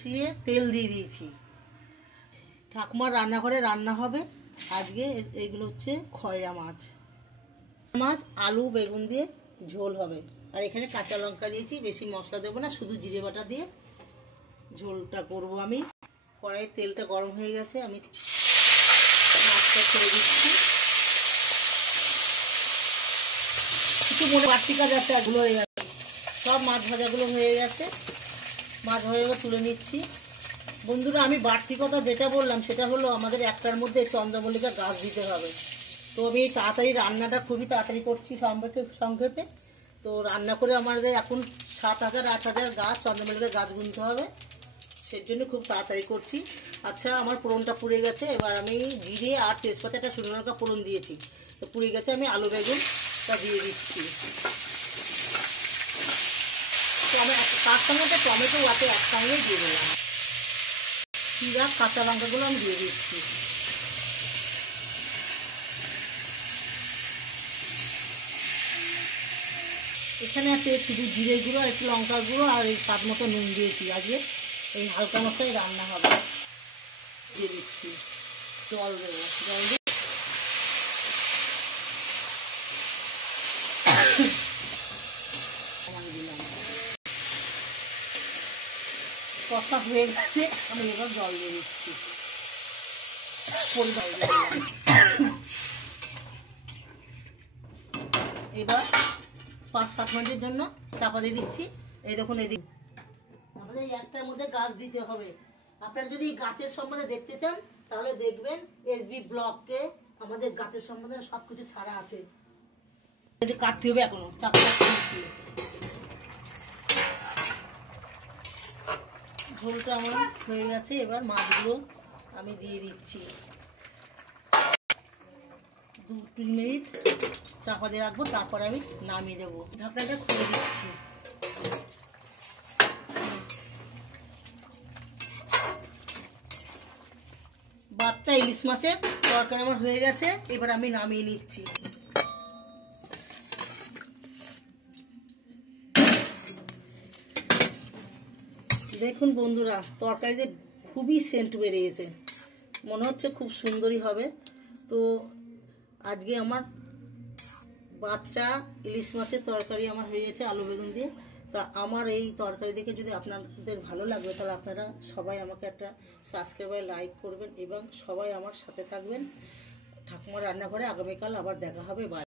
বসিয়ে তেল দিয়ে দিয়েছি। ঠাকুমার রান্নাঘরে রান্না হবে আজকে। এইগুলো হচ্ছে খয়রা মাছ, আলু বেগুন দিয়ে ঝোল হবে। আর এখানে কাঁচা লঙ্কা দিয়েছি, বেশি মশলা দেবো না, শুধু জিরে বাটা দিয়ে ঝোলটা করব আমি। কড়াইয়ে তেলটা গরম হয়ে গেছে, আমি মাছটা ছেড়ে দিচ্ছি। কিছু মনে বাড়তি কাজ আছে, এগুলো হয়ে গেছে, সব মাছ ভাজাগুলো হয়ে গেছে। মাছ হয়ে গেলে তুলে নিচ্ছি। বন্ধুরা, আমি বাড়তি কথা যেটা বললাম সেটা হলো আমাদের একটার মধ্যে চন্দ্রমল্লিকা গাছ দিতে হবে। তো আমি তাড়াতাড়ি রান্নাটা খুবই তাড়াতাড়ি করছি সংক্ষেপে। তো রান্না করে আমাদের এখন 7,000-8,000 গাছ চন্দ্রমল্লিকা গাছ গুনতে হবে, সেই জন্য খুব তাড়াতাড়ি করছি। আচ্ছা, আমার ফোড়নটা পুড়ে গেছে। এবার আমি জিরে আর তেজপাতা, একটা শুকনো লঙ্কা ফোড়ন দিয়েছি, তো পুড়ে গেছে। আমি আলু বেগুনটা দিয়ে দিচ্ছি। তো আমি তার সঙ্গে একটা টমেটো আছে একসঙ্গে দিয়ে দিলাম। জিরা কাঁচা লঙ্কাগুলো আমি দিয়ে দিচ্ছি। এখানে আছে শুধু জিরে গুঁড়ো আর একটু লঙ্কার গুঁড়ো আর এই স্বাদ মতো নুন দিয়েছি। আজকে এই হালকা মশলাই রান্না হবে। দিয়ে দিচ্ছি, জল দেবো, জল দিয়ে দিলাম। কষা হয়ে গেছে, আমি এবার জল দিয়ে দিচ্ছি। এবার 5-7 মিনিটের জন্য চাপা দিয়ে দিচ্ছি। এই দেখুন, এদিক আমাদের একটার মধ্যে গাছ দিতে হবে। আপনারা যদি গাছের সম্বন্ধে দেখতে চান তাহলে দেখবেন এসবি ব্লগকে, আমাদের গাছের সম্বন্ধে সবকিছু ছাড়া আছে। কাটতে হবে, এখনো চাপা দিচ্ছি। ঝোলটা আমার হয়ে গেছে, এবার মাছগুলো আমি দিয়ে দিচ্ছি। 2-3 মিনিট চাপা দিয়ে রাখবো, তারপরে আমি নামিয়ে দেবো। ঢাকনাটা খুলে দিচ্ছি। বাচ্চা ইলিশ মাছের তরকারি আমার হয়ে গেছে, এবার আমি নামিয়ে নিচ্ছি। দেখুন বন্ধুরা, তরকারিতে খুবই সেন্ট বেরিয়েছে, মনে হচ্ছে খুব সুন্দরই হবে। তো আজকে আমার বাচ্চা ইলিশ মাছের তরকারি আমার হয়ে গেছে আলু বেগুন দিয়ে। তা আমার এই তরকারি দেখে যদি আপনাদের ভালো লাগবে তাহলে আপনারা সবাই আমাকে একটা সাবস্ক্রাইব আর লাইক করবেন এবং সবাই আমার সাথে থাকবেন। ঠাকুমার রান্নাঘরে আগামীকাল আবার দেখা হবে। বাই।